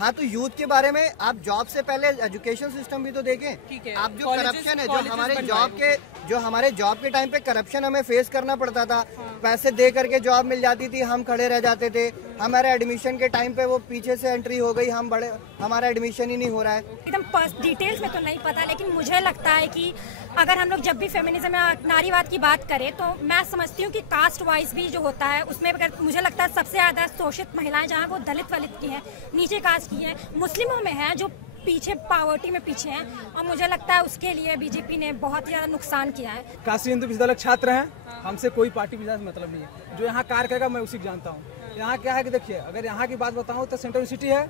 हाँ, तो यूथ के बारे में आप जॉब से पहले एजुकेशन सिस्टम भी तो देखें। ठीक है, आप जो करप्शन है, जो हमारे जॉब के टाइम पे करप्शन हमें फेस करना पड़ता था। पैसे दे करके जॉब मिल जाती थी, हम खड़े रह जाते थे। हमारे एडमिशन के टाइम पे वो पीछे से एंट्री हो गई, हमारा एडमिशन ही नहीं हो रहा है। एकदम डिटेल्स में तो नहीं पता, लेकिन मुझे लगता है कि अगर हम लोग जब भी फेमिनिज्म या नारीवाद की बात करें तो मैं समझती हूँ कि कास्ट वाइज भी जो होता है उसमें मुझे लगता है सबसे ज्यादा शोषित महिलाएं जहाँ वो दलित वलित की हैं, नीचे कास्ट की हैं, मुस्लिमों में है जो पीछे पावर्टी में पीछे हैं, और मुझे लगता है उसके लिए बीजेपी ने बहुत ही ज्यादा नुकसान किया है। काशी हिंदू विश्वविद्यालय छात्र हैं, हमसे कोई पार्टी विशेष मतलब नहीं है। जो यहाँ कार्य करेगा मैं उसी को जानता हूँ। यहाँ क्या है कि देखिए, अगर यहाँ की बात बताऊँ तो सेंट्रल यूनिवर्सिटी है,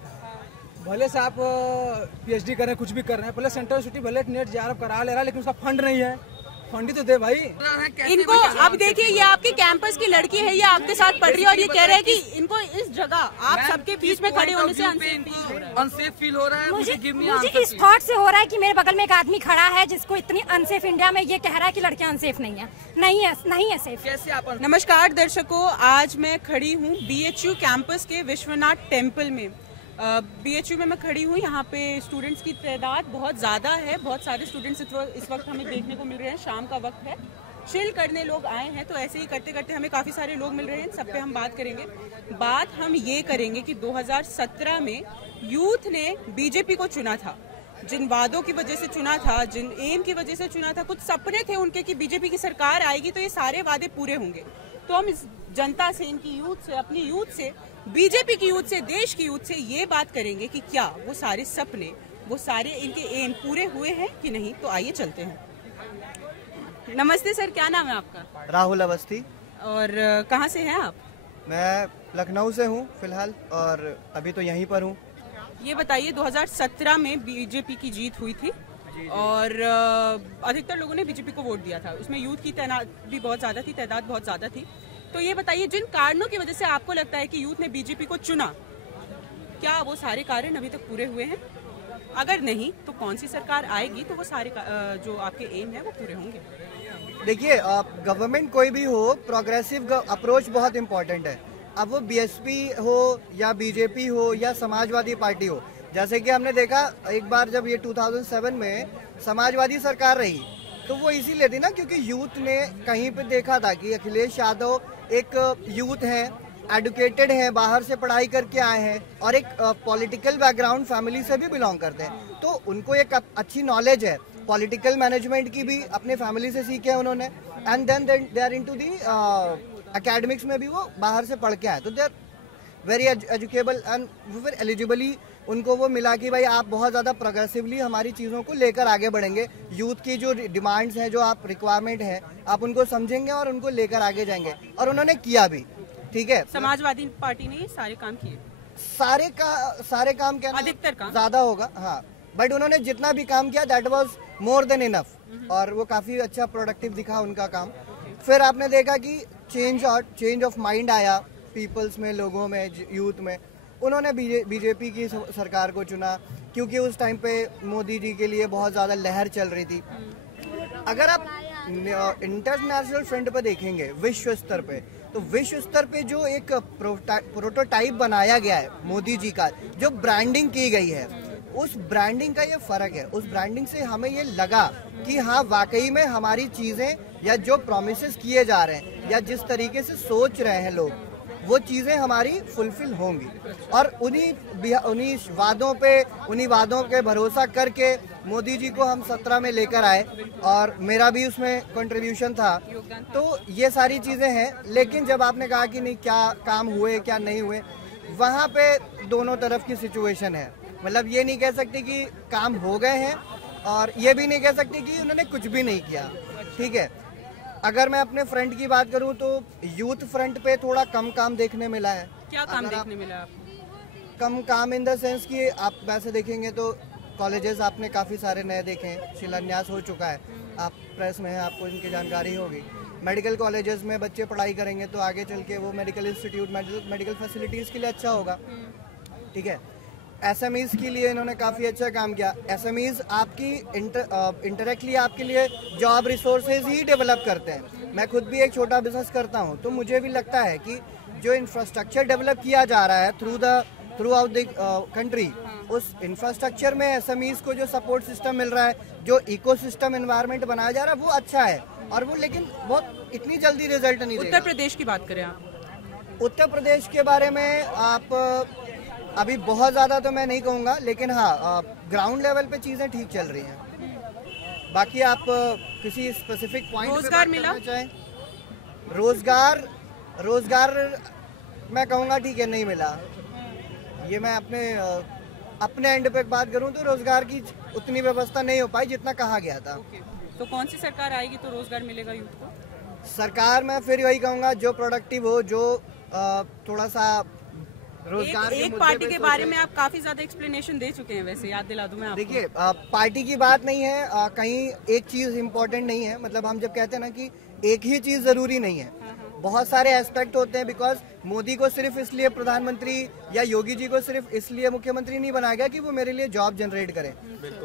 भले से आप पीएचडी कर रहे हैं, कुछ भी कर रहे हैं, भले सेंट्रल यूनिवर्सिटी भले नेट जेआरएफ करा ले रहा है, लेकिन उसका फंड नहीं है। फंड ही तो दे भाई इनको। अब देखिए, ये आपके कैंपस की लड़की है, ये आपके साथ पढ़ रही है और ये कह रहे हैं कि इनको इस जगह आप सबके बीच में खड़े होने से अनसेफ फील हो रहा है। मुझे इस थॉट से हो रहा है कि मेरे बगल में एक आदमी खड़ा है जिसको इतनी अनसेफ इंडिया में ये कह रहा है कि लड़कियां अनसेफ नहीं है सेफ। कैसे आप? नमस्कार दर्शकों, आज मैं खड़ी हूँ बीएचयू कैंपस के विश्वनाथ टेम्पल में। बीएचयू में मैं खड़ी हूँ। यहाँ पे स्टूडेंट्स की तादाद बहुत ज़्यादा है, बहुत सारे स्टूडेंट्स इस वक्त हमें देखने को मिल रहे हैं। शाम का वक्त है, चिल करने लोग आए हैं, तो ऐसे ही करते करते हमें काफ़ी सारे लोग मिल रहे हैं। सब पे हम बात करेंगे। बात हम ये करेंगे कि 2017 में यूथ ने बीजेपी को चुना था, जिन वादों की वजह से चुना था, जिन एम की वजह से चुना था, कुछ सपने थे उनके कि बीजेपी की सरकार आएगी तो ये सारे वादे पूरे होंगे। तो हम इस जनता से, इनकी यूथ से, अपनी यूथ से, बीजेपी की यूथ से, देश की यूथ से ये बात करेंगे कि क्या वो सारे सपने, वो सारे इनके एम पूरे हुए हैं कि नहीं। तो आइए चलते हैं। नमस्ते सर, क्या नाम है आपका? राहुल अवस्थी। और कहाँ से हैं आप? मैं लखनऊ से हूँ फिलहाल, और अभी तो यहीं पर हूँ। ये बताइए, 2017 में बीजेपी की जीत हुई थी और अधिकतर लोगों ने बीजेपी को वोट दिया था। उसमें यूथ की तादाद भी बहुत ज्यादा थी, तादाद बहुत ज्यादा थी। तो ये बताइए, जिन कारणों की वजह से आपको लगता है कि यूथ ने बीजेपी को चुना, क्या वो सारे कारण अभी तक पूरे हुए हैं? अगर नहीं तो कौन सी सरकार आएगी तो वो सारे जो आपके एम है वो पूरे होंगे? देखिए, गवर्नमेंट कोई भी हो, प्रोग्रेसिव अप्रोच बहुत इम्पोर्टेंट है। अब वो बीएसपी हो या बीजेपी हो या समाजवादी पार्टी हो। जैसे कि हमने देखा एक बार जब ये 2007 में समाजवादी सरकार रही, तो वो इसीलिए थी ना क्योंकि यूथ ने कहीं पे देखा था कि अखिलेश यादव एक यूथ है, एडुकेटेड है, बाहर से पढ़ाई करके आए हैं और एक पॉलिटिकल बैकग्राउंड फैमिली से भी बिलोंग करते हैं, तो उनको एक अच्छी नॉलेज है पॉलिटिकल मैनेजमेंट की भी, अपने फैमिली से सीखे उन्होंने। And then they are into the academics में भी वो बाहर से पढ़ के आए, तो they are very educable and फिर एलिजिबली उनको वो मिला कि भाई आप बहुत ज़्यादा प्रोग्रेसिवली हमारी चीज़ों को लेकर आगे बढ़ेंगे। यूथ की जो डिमांड्स हैं, जो आप रिक्वायरमेंट है, आप उनको समझेंगे और उनको लेकर आगे जाएंगे, और उन्होंने किया भी। ठीक है, समाजवादी पार्टी ने सारे काम किए। सारे काम क्या, अधिकतर काम ज़्यादा होगा, हाँ, बट उन्होंने जितना भी काम किया that was more than enough, और वो काफ़ी अच्छा प्रोडक्टिव दिखा उनका काम। फिर आपने देखा कि चेंज ऑफ माइंड आया पीपल्स में, लोगों में, यूथ में। उन्होंने बीजेपी की सरकार को चुना क्योंकि उस टाइम पे मोदी जी के लिए बहुत ज़्यादा लहर चल रही थी। अगर आप इंटरनेशनल फ्रंट पे देखेंगे, विश्व स्तर पे, तो विश्व स्तर पे जो एक प्रोटोटाइप बनाया गया है मोदी जी का, जो ब्रांडिंग की गई है, उस ब्रांडिंग का ये फर्क है। उस ब्रांडिंग से हमें ये लगा कि हाँ, वाकई में हमारी चीज़ें या जो प्रॉमिसेस किए जा रहे हैं या जिस तरीके से सोच रहे हैं लोग, वो चीज़ें हमारी फुलफिल होंगी। और उन्हीं वादों पे भरोसा करके मोदी जी को हम 17 में लेकर आए, और मेरा भी उसमें कंट्रीब्यूशन था। तो ये सारी चीज़ें हैं, लेकिन जब आपने कहा कि नहीं क्या काम हुए क्या नहीं हुए, वहाँ पे दोनों तरफ की सिचुएशन है। मतलब ये नहीं कह सकते कि काम हो गए हैं, और ये भी नहीं कह सकते कि उन्होंने कुछ भी नहीं किया। ठीक है, अगर मैं अपने फ्रंट की बात करूं तो यूथ फ्रंट पे थोड़ा कम काम देखने मिला है। क्या काम देखने मिला आपको? कम काम इन द सेंस कि आप वैसे देखेंगे तो कॉलेजेस आपने काफ़ी सारे नए देखे हैं, शिलान्यास हो चुका है, आप प्रेस में हैं, आपको इनकी जानकारी होगी। मेडिकल कॉलेजेस में बच्चे पढ़ाई करेंगे तो आगे चल के वो मेडिकल इंस्टीट्यूट, मेडिकल फैसिलिटीज़ के लिए अच्छा होगा। ठीक है, एसएमईज के लिए इन्होंने काफ़ी अच्छा काम किया। एसएमईज आपकी इंटरेक्टली आपके लिए जॉब रिसोर्सेज ही डेवलप करते हैं। मैं खुद भी एक छोटा बिजनेस करता हूं, तो मुझे भी लगता है कि जो इंफ्रास्ट्रक्चर डेवलप किया जा रहा है through the through out the country, उस इंफ्रास्ट्रक्चर में एसएमईज को जो सपोर्ट सिस्टम मिल रहा है, जो इकोसिस्टम एनवायरनमेंट बनाया जा रहा है, वो अच्छा है। और वो लेकिन बहुत इतनी जल्दी रिजल्ट नहीं देगा। उत्तर प्रदेश की बात करें आप, उत्तर प्रदेश के बारे में आप अभी बहुत ज़्यादा तो मैं नहीं कहूँगा, लेकिन हाँ ग्राउंड लेवल पे चीज़ें ठीक चल रही हैं। बाकी आप किसी स्पेसिफिक पॉइंट रोजगार मिला? रोजगार मैं कहूँगा ठीक है नहीं मिला। ये मैं अपने एंड पे बात करूँ तो रोजगार की उतनी व्यवस्था नहीं हो पाई जितना कहा गया था। तो कौन सी सरकार आएगी तो रोजगार मिलेगा यूथ को? सरकार मैं फिर वही कहूँगा जो प्रोडक्टिव हो, जो थोड़ा सा रोजगार एक पार्टी के बारे में आप काफी ज्यादा एक्सप्लेनेशन दे चुके हैं, वैसे याद दिला दूं मैं आपको। देखिए पार्टी की बात नहीं है, कहीं एक चीज इम्पोर्टेंट नहीं है। मतलब हम जब कहते हैं ना कि एक ही चीज जरूरी नहीं है, बहुत सारे एस्पेक्ट होते हैं। बिकॉज मोदी को सिर्फ इसलिए प्रधानमंत्री या योगी जी को सिर्फ इसलिए मुख्यमंत्री नहीं बनाया गया कि वो मेरे लिए जॉब जनरेट करें,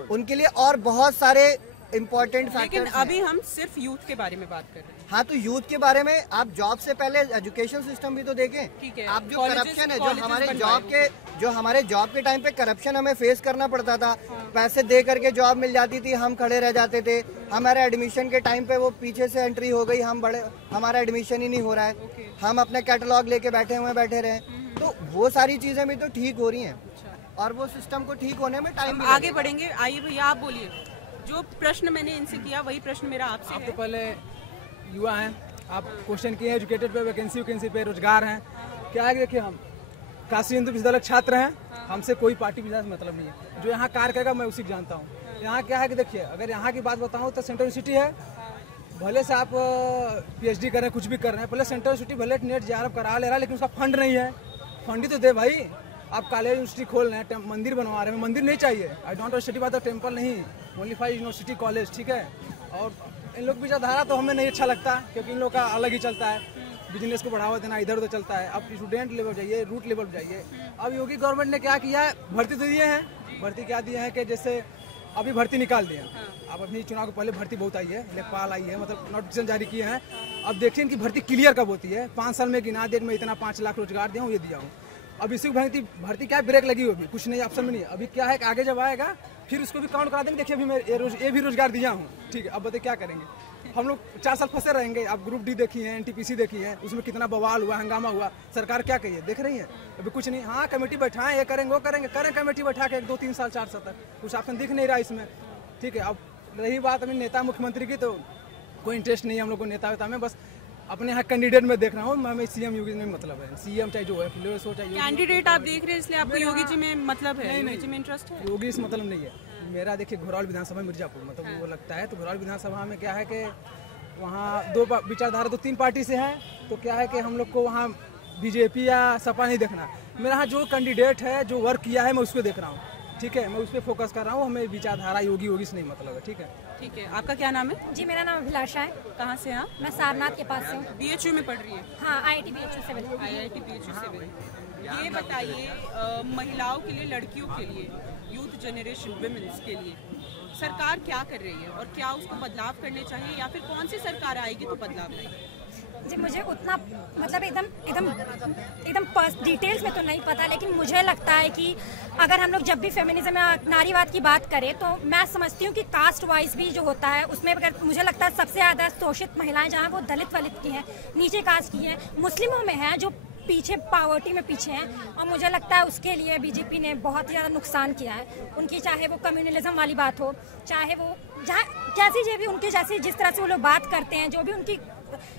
उनके लिए और बहुत सारे इम्पोर्टेंट फैक्टर्स। लेकिन अभी हम सिर्फ यूथ के बारे में बात कर रहे हैं। हाँ, तो यूथ के बारे में आप जॉब से पहले एजुकेशन सिस्टम भी तो देखें। ठीक है, आप जो करप्शन है, जो हमारे जॉब के टाइम पे करप्शन हमें फेस करना पड़ता था, पैसे दे करके जॉब मिल जाती थी, हम खड़े रह जाते थे। हमारे एडमिशन के टाइम पे वो पीछे से एंट्री हो गई, हमारा एडमिशन ही नहीं हो रहा है, हम अपने कैटलॉग लेके बैठे रहे। तो वो सारी चीजें भी तो ठीक हो रही हैं, और वो सिस्टम को ठीक होने में टाइम आगे बढ़ेंगे। आइए भैया आप बोलिए, जो प्रश्न मैंने इनसे किया वही प्रश्न मेरा आपसे है। तो पहले युवा हैं, आप क्वेश्चन किए एजुकेटेड पे, वैकेंसी पे, रोजगार हैं, क्या है कि देखिए हम काशी हिंदू विश्वविद्यालय छात्र हैं, हमसे कोई पार्टी विचार से मतलब नहीं है। जो यहाँ कार्य करेगा मैं उसी को जानता हूँ। यहाँ क्या है कि देखिए, अगर यहाँ की बात बताऊँ तो सेंट्रल यूनिवर्सिटी है, भले से आप PhD करें, कुछ भी कर रहे हैं, पहले सेंट्रल यूनिवर्सिटी भले नेट JRF करा ले रहा है, लेकिन उसका फंड नहीं है। फंड ही तो दे भाई। आप कॉलेज यूनिवर्सिटी खोल रहे हैं, मंदिर बनवा रहे हैं, मंदिर नहीं चाहिए। आई डोंट स्टडी बात टेम्पल नहीं, ओनली 5 यूनिवर्सिटी कॉलेज, ठीक है। और इन लोग की विचारधारा तो हमें नहीं अच्छा लगता, क्योंकि इन लोग का अलग ही चलता है, बिजनेस को बढ़ावा देना इधर उधर चलता है। अब स्टूडेंट लेवल जाइए, रूट लेवल जाइए। अब योगी गवर्नमेंट ने क्या किया है, भर्ती तो दिए हैं। भर्ती क्या दिए हैं कि जैसे अभी भर्ती निकाल दिए हैं। अब अपनी चुनाव के पहले भर्ती बहुत आई है, लेखपाल आई है, मतलब नोटिफिकेशन जारी किए हैं। अब देखिए इनकी भर्ती क्लियर कब होती है। 5 साल में गिना दे, मैं इतना 5 लाख रोजगार दिया हूँ, ये दिया हूँ। अब इसी भर्ती क्या ब्रेक लगी होगी, कुछ नहीं, ऑप्शन में नहीं है। अभी क्या है कि आगे जब आएगा फिर उसको भी काउंट करा देंगे। देखिए अभी मैं ये भी रोजगार दिया हूँ, ठीक है। अब बताइए क्या करेंगे हम लोग? 4 साल फंसे रहेंगे। आप ग्रुप डी देखी है, NTPC देखी है, उसमें कितना बवाल हुआ, हंगामा हुआ। सरकार क्या कही है, देख रही है? अभी कुछ नहीं। हाँ, कमेटी बैठाएं, ये करेंगे वो करेंगे, करें कमेटी बैठा के 2, 3 साल 4 साल तक कुछ ऑप्शन दिख नहीं रहा इसमें, ठीक है। अब रही बात अभी नेता मुख्यमंत्री की, तो कोई इंटरेस्ट नहीं है हम लोग को नेता वेता में। बस अपने यहाँ कैंडिडेट में देख रहा हूँ मैं, CM योगी में मतलब है। CM चाहे जो है, कैंडिडेट आप देख रहे हैं, इसलिए आपको योगी जी में मतलब है? नहीं, योगी जी में इंटरेस्ट है? योगी से मतलब नहीं है मेरा। देखिए घोरावल विधानसभा मिर्जापुर, मतलब वो लगता है। तो घोरावल विधानसभा में क्या है कि वहाँ 2 विचारधारा, 2-3 पार्टी से है। तो क्या है कि हम लोग को वहाँ BJP या सपा नहीं देखना। मेरा यहाँ जो कैंडिडेट है, जो वर्क किया है, मैं उस पर देख रहा हूँ, ठीक है। मैं उस पर फोकस कर रहा हूँ। हमें विचारधारा योगी से नहीं मतलब है, ठीक है। ठीक है, आपका क्या नाम है? जी, मेरा नाम अभिलाषा है। कहाँ से हैं? मैं सारनाथ के पास से हूँ। BHU में पढ़ रही है? हाँ, IIT BHU civil. IIT BHU civil. ये बताइए, महिलाओं के लिए, लड़कियों के लिए, यूथ जनरेशन विमेंस के लिए सरकार क्या कर रही है, और क्या उसको बदलाव करने चाहिए, या फिर कौन सी सरकार आएगी तो बदलाव लाएगी? जी, मुझे उतना मतलब एकदम डिटेल्स में तो नहीं पता, लेकिन मुझे लगता है कि अगर हम लोग जब भी फेमिनिज्म या नारीवाद की बात करें, तो मैं समझती हूँ कि कास्ट वाइज भी जो होता है उसमें अगर मुझे लगता है सबसे ज़्यादा शोषित महिलाएं जहाँ वो दलित वलित की हैं, नीचे कास्ट की हैं, मुस्लिमों में हैं, जो पीछे पावर्टी में पीछे हैं। और मुझे लगता है उसके लिए BJP ने बहुत ही ज़्यादा नुकसान किया है उनकी, चाहे वो कम्युनलिज्म वाली बात हो, चाहे वो जहाँ कैसी जो भी उनके जैसे जिस तरह से वो लोग बात करते हैं, जो भी उनकी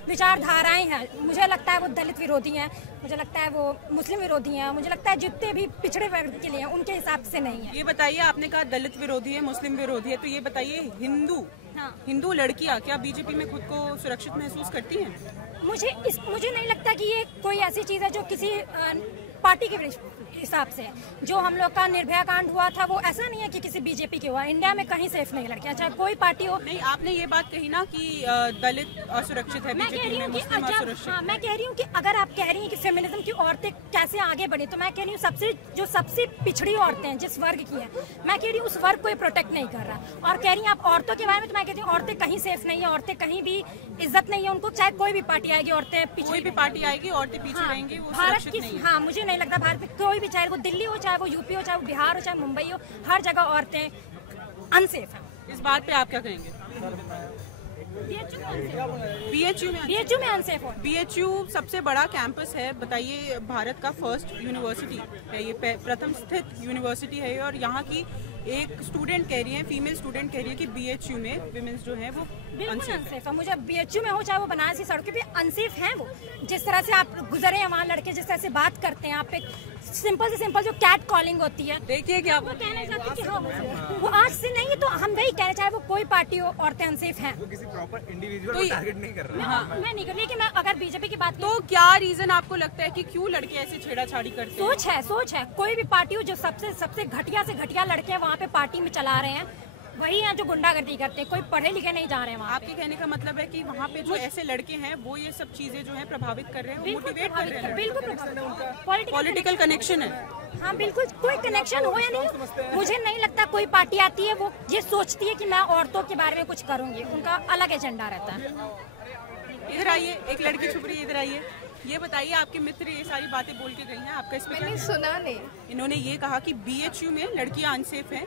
विचारधाराएं हैं, मुझे लगता है वो दलित विरोधी हैं, मुझे लगता है वो मुस्लिम विरोधी हैं, मुझे लगता है जितने भी पिछड़े वर्ग के लिए हैं उनके हिसाब से नहीं है। ये बताइए, आपने कहा दलित विरोधी है, मुस्लिम विरोधी है, तो ये बताइए हिंदू लड़कियां क्या BJP में खुद को सुरक्षित महसूस करती हैं? मुझे नहीं लगता कि ये कोई ऐसी चीज़ है जो किसी पार्टी के हिसाब से। जो हम लोग का निर्भया कांड हुआ था वो ऐसा नहीं है कि किसी BJP के हुआ। इंडिया में कहीं सेफ नहीं लड़कियां, चाहे कोई पार्टी हो। नहीं, आपने ये बात कही ना कि दलित असुरक्षित है BJP में, मुस्लिम असुरक्षित। हाँ, मैं कह रही हूँ कि अगर आप कह रही हैं कि फेमिनिज्म की औरतें कैसे आगे बढ़ी, तो मैं कह रही हूँ सबसे पिछड़ी औरतें हैं, जिस वर्ग की हैं, मैं कह रही हूँ उस वर्ग को प्रोटेक्ट नहीं कर रहा। और कह रही हैं आप औरतों के बारे में, तो मैं कहती हूँ औरतें कहीं सेफ नहीं है, औरतें कहीं भी इज्जत नहीं है उनको, चाहे कोई भी पार्टी आएगी, औरतें पीछे, कोई भी पार्टी आएगी औरतें पीछे रहेंगी, वो भारत सुरक्षित की। नहीं है। हाँ, मुझे नहीं लगता भारत में कोई भी चाहे वो दिल्ली हो, चाहे वो यूपी हो, चाहे वो बिहार हो, चाहे मुंबई हो, हर जगह औरतें अनसेफ हैं। इस बात पे आप क्या कहेंगे? BHU में अनसेफ हो। BHU सबसे बड़ा कैंपस है, बताइए, भारत का फर्स्ट यूनिवर्सिटी है ये, प्रथम स्थित यूनिवर्सिटी है और यहाँ की एक स्टूडेंट कह रही है, फीमेल स्टूडेंट कह रही है कि BHU में विमेंस जो है वो अनसेफ है। मुझे BHU में हो चाहे वो बनारस की सड़कों पे अनसेफ हैं वो। जिस तरह से आप गुजरे हैं वहाँ लड़के जिस तरह से बात करते हैं, आप एक सिंपल से सिंपल जो कैट कॉलिंग होती है, देखिए क्या वो कहना चाहती है कि हाँ वो आज से नहीं तो हम वही कहना चाहे वो कोई पार्टी हो, औरतें अनसेफ हैं। किसी प्रॉपर इंडिविजुअल को टारगेट नहीं कर रहा। मैं नहीं कर रही कि मैं अगर बीजेपी की बात तो क्या रीजन आपको लगता है कि क्यों लड़के ऐसे छेड़ाछाड़ी करते हैं? सोच है कोई भी पार्टी हो जो सबसे घटिया से घटिया लड़के वहाँ पे पार्टी में चला रहे हैं, वही हैं जो गुंडागर्दी करते हैं, कोई पढ़े लिखे नहीं जा रहे हैं वहाँ। आपके कहने का मतलब है कि वहाँ पे जो ऐसे लड़के हैं वो ये सब चीजें जो है प्रभावित कर रहे हैं, मोटिवेट कर रहे हैं। बिल्कुल पॉलिटिकल कनेक्शन है। हाँ बिल्कुल, कोई कनेक्शन हो या नहीं, मुझे नहीं लगता कोई पार्टी आती है वो ये सोचती है कि मैं औरतों के बारे में कुछ करूंगी, उनका अलग एजेंडा रहता है। इधर आइए, एक लड़की छुप रही है, इधर आइए। ये बताइए, आपके मित्र ये सारी बातें बोल के गई हैं, आपका इसमें मैंने सुना नहीं। इन्होंने ये कहा कि BHU में लड़कियां अनसेफ हैं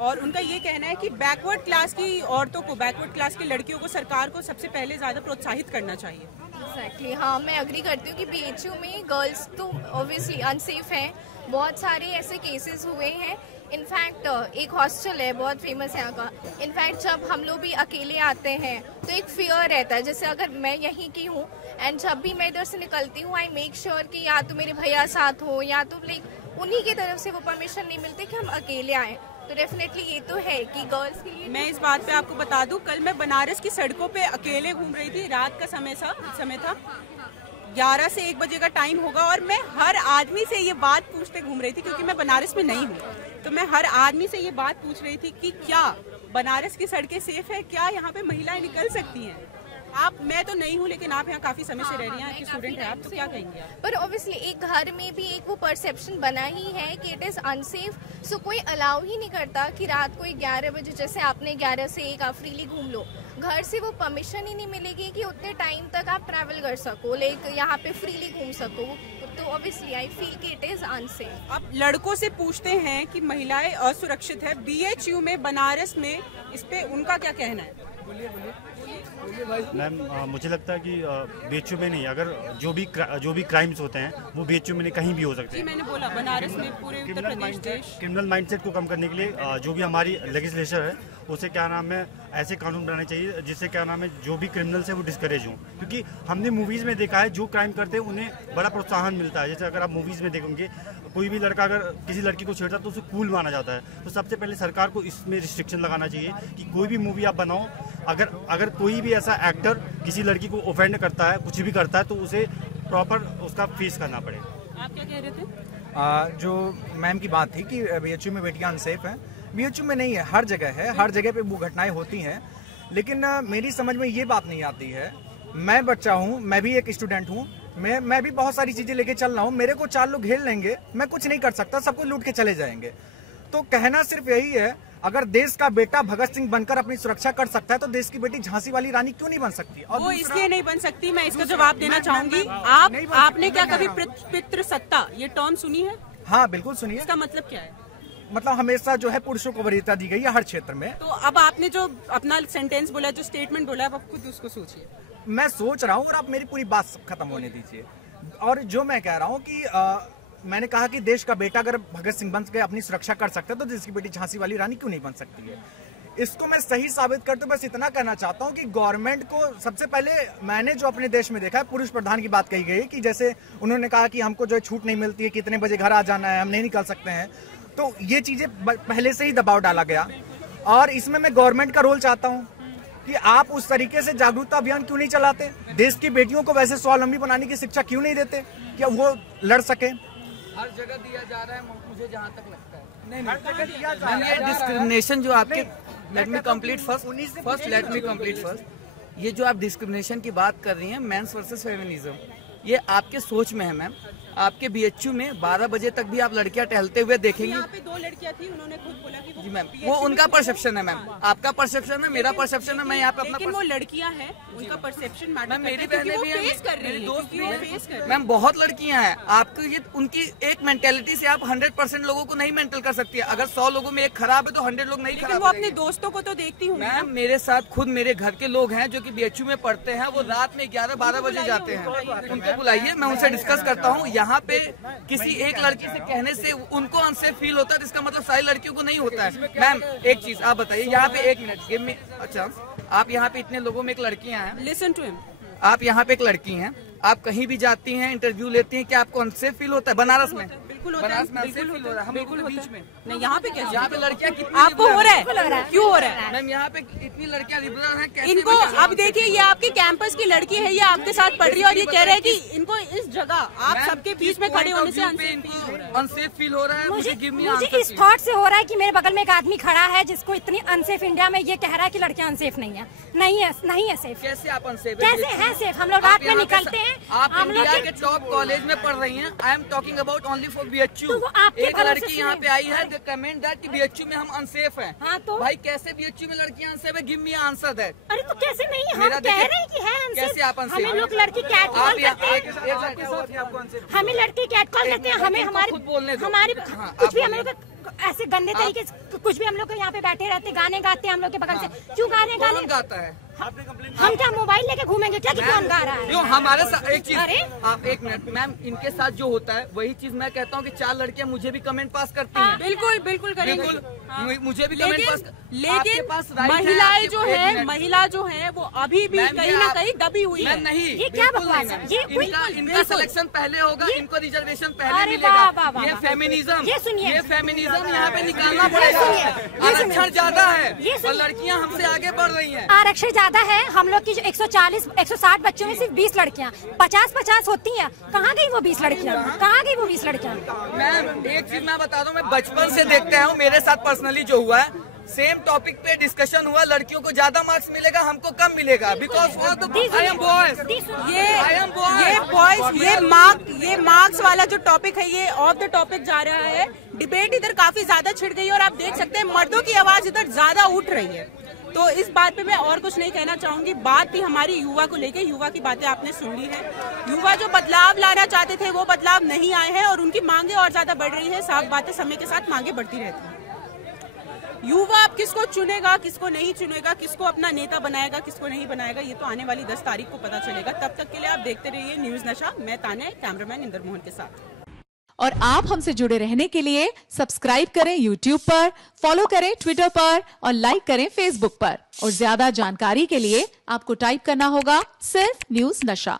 और उनका ये कहना है कि बैकवर्ड क्लास की औरतों को, बैकवर्ड क्लास की लड़कियों को सरकार को सबसे पहले ज्यादा प्रोत्साहित करना चाहिए। एग्जैक्टली, हाँ मैं अग्री करती हूँ कि BHU में गर्ल्स तो ऑब्वियसली अनसेफ हैं। बहुत सारे ऐसे केसेस हुए हैं। इनफैक्ट एक हॉस्टल है बहुत फेमस है यहाँ का। इनफैक्ट जब हम लोग भी अकेले आते हैं तो एक फियर रहता है, जैसे अगर मैं यहीं की हूँ एंड जब भी मैं इधर से निकलती हूँ आई मेक श्योर कि या तो मेरे भैया साथ हो या तो लाइक उन्हीं की तरफ से वो परमिशन नहीं मिलती कि हम अकेले आएँ। तो डेफिनेटली ये तो है कि गर्ल्स के लिए। मैं इस बात पे आपको बता दूं, कल मैं बनारस की सड़कों पे अकेले घूम रही थी, रात का समय था, 11 से 1 बजे का टाइम होगा और मैं हर आदमी से ये बात पूछते घूम रही थी क्योंकि मैं बनारस में नहीं हूँ, तो मैं हर आदमी से ये बात पूछ रही थी कि क्या बनारस की सड़कें सेफ है, क्या यहाँ पे महिलाएं निकल सकती हैं। मैं तो नहीं हूँ लेकिन आप यहाँ काफी समय से रह रही हैं, आपकी स्टूडेंट है आप, तो क्या कहेंगे आप? पर ऑब्वियसली एक घर में भी एक वो परसेप्शन बना ही है कि इट इज अनसेफ, सो कोई अलाउ ही नहीं करता कि रात को 11 बजे, जैसे आपने 11 से 1 आप फ्रीली घूम लो, घर से वो परमिशन ही नहीं मिलेगी कि उतने टाइम तक आप ट्रैवल कर सको, लाइक यहाँ पे फ्रीली घूम सको। तो ऑब्वियसली आई फील कि इट इज अनसेफ। अब लड़कों से पूछते हैं कि महिलाएं असुरक्षित है BHU में, बनारस में, इस पे उनका क्या कहना है? मैम मुझे लगता है कि BHU में नहीं, अगर जो भी क्राइम्स होते हैं वो BHU में नहीं, कहीं भी हो सकते हैं। मैंने बोला बनारस में, पूरे उत्तर प्रदेश देश। क्रिमिनल माइंडसेट को कम करने के लिए जो भी हमारी लेजिस्लेचर है उसे क्या नाम है ऐसे कानून बनाने चाहिए जिससे क्या नाम है जो भी क्रिमिनल्स है वो डिस्करेज हों, क्योंकि हमने मूवीज़ में देखा है जो क्राइम करते हैं उन्हें बड़ा प्रोत्साहन मिलता है। जैसे अगर आप मूवीज़ में देखेंगे कोई भी लड़का अगर किसी लड़की को छेड़ता है तो उसे कूल माना जाता है। तो सबसे पहले सरकार को इसमें रिस्ट्रिक्शन लगाना चाहिए कि कोई भी मूवी आप बनाओ, अगर कोई भी ऐसा एक्टर किसी लड़की को ऑफेंड करता है, कुछ भी करता है, तो उसे प्रॉपर उसका फेस करना पड़े। आप क्या कह रहे थे? जो मैम की बात थी कि BHU में बेटियां अनसेफ हैं, BHU में नहीं है, हर जगह है, हर जगह पे वो घटनाएं होती हैं। लेकिन मेरी समझ में ये बात नहीं आती है, मैं बच्चा हूँ, मैं भी एक स्टूडेंट हूँ, मैं भी बहुत सारी चीजें लेके चल रहा हूँ, मेरे को 4 लोग घेर लेंगे, मैं कुछ नहीं कर सकता, सबको लूट के चले जाएंगे। तो कहना सिर्फ यही है, अगर देश का बेटा भगत सिंह बनकर अपनी सुरक्षा कर सकता है तो देश की बेटी झांसी वाली रानी क्यों नहीं बन सकती? और वो इसलिए नहीं बन सकती, मैं इसका जवाब देना चाहूंगी। आपने क्या कभी पितृसत्ता ये टर्म सुनी है? हाँ बिल्कुल सुनिए। इसका मतलब क्या है? मतलब हमेशा जो है पुरुषों को वरीयता दी गई है हर क्षेत्र में। तो अब आपने जो अपना सेंटेंस बोला, जो स्टेटमेंट बोला, अब आप खुद उसको सोचिए। मैं सोच रहा हूँ और आप मेरी पूरी बात खत्म होने दीजिए। और जो मैं कह रहा हूँ कि मैंने कहा कि देश का बेटा अगर भगत सिंह बन के अपनी सुरक्षा कर सकता है तो देश की बेटी झांसी वाली रानी क्यों नहीं बन सकती है? इसको मैं सही साबित करते बस इतना कहना चाहता हूँ कि गवर्नमेंट को सबसे पहले, मैंने जो अपने देश में देखा है, पुरुष प्रधान की बात कही गई कि जैसे उन्होंने कहा कि हमको जो है छूट नहीं मिलती है, कितने बजे घर आ जाना है, हम नहीं निकल सकते हैं। तो ये चीजें पहले से ही दबाव डाला गया और इसमें मैं गवर्नमेंट का रोल चाहता हूँ कि आप उस तरीके से जागरूकता अभियान क्यों नहीं चलाते, देश की बेटियों को वैसे स्वावलंबी बनाने की शिक्षा क्यों नहीं देते कि वो लड़ सके। हर जगह दिया जा रहा है, मुझे जहाँ तक लगता है। नहीं, हर जगह दिया जा रहा है। ये डिस्क्रिमिनेशन जो आपके, लेट मी कंप्लीट फर्स्ट, ये जो आप डिस्क्रिमिनेशन की बात कर रही हैं, मेंस वर्सेस फेमिनिज्म, ये आपके सोच में है मैम। आपके BHU में 12 बजे तक भी आप लड़कियां टहलते हुए देखेंगे। यहाँ पे 2 लड़कियां थी, उन्होंने खुद बोला कि वो जी मैम, वो उनका परसेप्शन है मैम, आपका परसेप्शन है, मेरा परसेप्शन है, मैं यहाँ पे अपना लेकिन वो लड़कियां हैं, उनका परसेप्शन मैटर मैम, मेरी करता है, बहनें भी हैं, फेस कर रही मेरे हैं, दोस्त भी फेस कर हैं रही मैम, बहुत लड़कियां हैं। आपको ये उनकी एक मेंटेलिटी से आप 100% लोगों को नहीं मेंटल कर सकती है। अगर 100 लोगों में एक खराब है तो 100 लोग नहीं लेकिन खराब वो अपने रहेंगे। दोस्तों को तो देखती हूँ मैम, मेरे साथ खुद मेरे घर के लोग हैं जो कि BHU में पढ़ते हैं, वो रात में 11-12 बजे जाते हैं। उनको बुलाइए, मैं उनसे डिस्कस करता हूँ। यहाँ पे किसी एक लड़की से कहने से उनको अनसेफ फील होता है, इसका मतलब सारी लड़कियों को नहीं होता है। मैम, एक चीज आप बताइए, यहाँ पे 1 मिनट गिव मी अच्छा, आप यहाँ पे इतने लोगों में एक लड़कियां हैं, लिसन टू हिम, आप यहाँ पे एक लड़की हैं, आप कहीं भी जाती हैं, इंटरव्यू लेती हैं, क्या आपको अनसेफ फील होता है? बनारस में बिल्कुल होता है, बनारस में बिल्कुल unsafe feel हो रहा है, हम लोगों के बीच में। नहीं यहाँ पे कैसे? यहाँ पे लड़कियां कितनी आपको हो रहा है? क्यों हो रहा है? मैम, यहाँ पे इतनी लड़कियां लिबरल हैं, कैसे इनको अब देखिए, ये आपके कैंपस की लड़की है, ये आपके साथ पढ़ रही है और ये कह रहे हैं कि इनको इस जगह आप सबके बीच में खड़े होने से अनसेफ फील हो रहा है। मुझे इस थॉट से हो रहा है कि मेरे बगल में एक आदमी खड़ा है जिसको इतनी अनसेफ इंडिया में ये कह रहा है कि लड़कियां अनसेफ नहीं है, नहीं है सेफ। कैसे आप अनसेफ? कैसे है सेफ? हम लोग रात में निकलते हैं, आप हम लोग इंडिया के टॉप कॉलेज में पढ़ रही हैं। I am talking about only for BHU। तो वो आपके एक भरोसे लड़की से यहाँ पे आई है, दे कमेंट दैट कि BHU में हम अनसेफ हैं। हाँ, तो भाई कैसे BHU में लड़कियां अनसेफ है? Give me answer that. अरे तो कैसे नहीं है? हम मेरा कह देखिए, रहे हैं कि है अनसेफ। कैसे आप अनसेफ? हमें लोग लड़की कैट आप कॉल यहाँ करते हैं, हमें लड़की कैट कॉल करते हैं, हमें हमारी खुद बोलने दो। हमारी हाँ, कुछ आप भी हम लोग ऐसे गंदे तरीके से कुछ भी हम लोग यहाँ पे बैठे रहते, गाने गाते हैं हम लोग के बगल से। क्यों गा रहे हैं गाने? कौन गाता है? हम क्या मोबाइल लेके घूमेंगे क्या कि कौन गा रहा है? क्यों हमारे साथ एक चीज, अरे? आप 1 मिनट मैम, इनके साथ जो होता है वही चीज मैं कहता हूँ कि 4 लड़कियां मुझे भी कमेंट पास करती हैं। बिल्कुल बिल्कुल करेंगे। बिल्कुल, मुझे भी कमेंट पास। लेकिन पास right है, महिलाएं आपके- जो एक है, मिनट। महिला जो है वो अभी भी मैम, कहीं ये ना आप- कहीं दबी हुई है। मैम, नहीं, ये क्या बिल्कुल बकवास नहीं, है? ये मैम। इनका बिल्कुल। सिलेक्शन पहले होगा, इनको रिजर्वेशन पहले अरे मिलेगा। वाह, वाह, वाह, ये वाह। फेमिनिज्म, ये सुनिए। ये फेमिनिज्म यहाँ पे निकालना पड़ेगा। आरक्षण ज्यादा है ये सुनिए। और लड़कियाँ हमसे आगे बढ़ रही हैं। आरक्षण ज्यादा है, हम लोग की जो 160 बच्चों में सिर्फ 20 लड़कियां, 50-50 होती हैं। कहाँ गई वो 20 लड़कियां? कहाँ गई वो 20 लड़कियां? मैम, एक चीज मैं बता दूं, मैं बचपन से देखते आया हूँ, मेरे साथ पर्सनली जो हुआ है, सेम टॉपिक पे डिस्कशन हुआ, लड़कियों को ज्यादा मार्क्स मिलेगा, हमको कम मिलेगा, बिकॉज आई एम बॉयज। ये मार्क्स वाला जो टॉपिक है, ये ऑफ द टॉपिक जा रहा है। डिबेट इधर काफी ज्यादा छिड़ गई है और आप देख सकते हैं मर्दों की आवाज इधर ज्यादा उठ रही है। तो इस बात पे मैं और कुछ नहीं कहना चाहूंगी। बात थी हमारी युवा को लेके, युवा की बातें आपने सुन ली है। युवा जो बदलाव लाना चाहते थे वो बदलाव नहीं आए हैं और उनकी मांगे और ज्यादा बढ़ रही है। साफ बातें, समय के साथ मांगे बढ़ती रहती है। युवा अब किसको चुनेगा, किसको नहीं चुनेगा, किसको अपना नेता बनाएगा, किसको नहीं बनाएगा, ये तो आने वाली 10 तारीख को पता चलेगा। तब तक के लिए आप देखते रहिए न्यूज नशा। मैं तान्या, कैमरामैन इंदर मोहन के साथ। और आप हमसे जुड़े रहने के लिए सब्सक्राइब करें YouTube पर, फॉलो करें Twitter पर और लाइक करें Facebook पर। और ज्यादा जानकारी के लिए आपको टाइप करना होगा सिर्फ न्यूज नशा।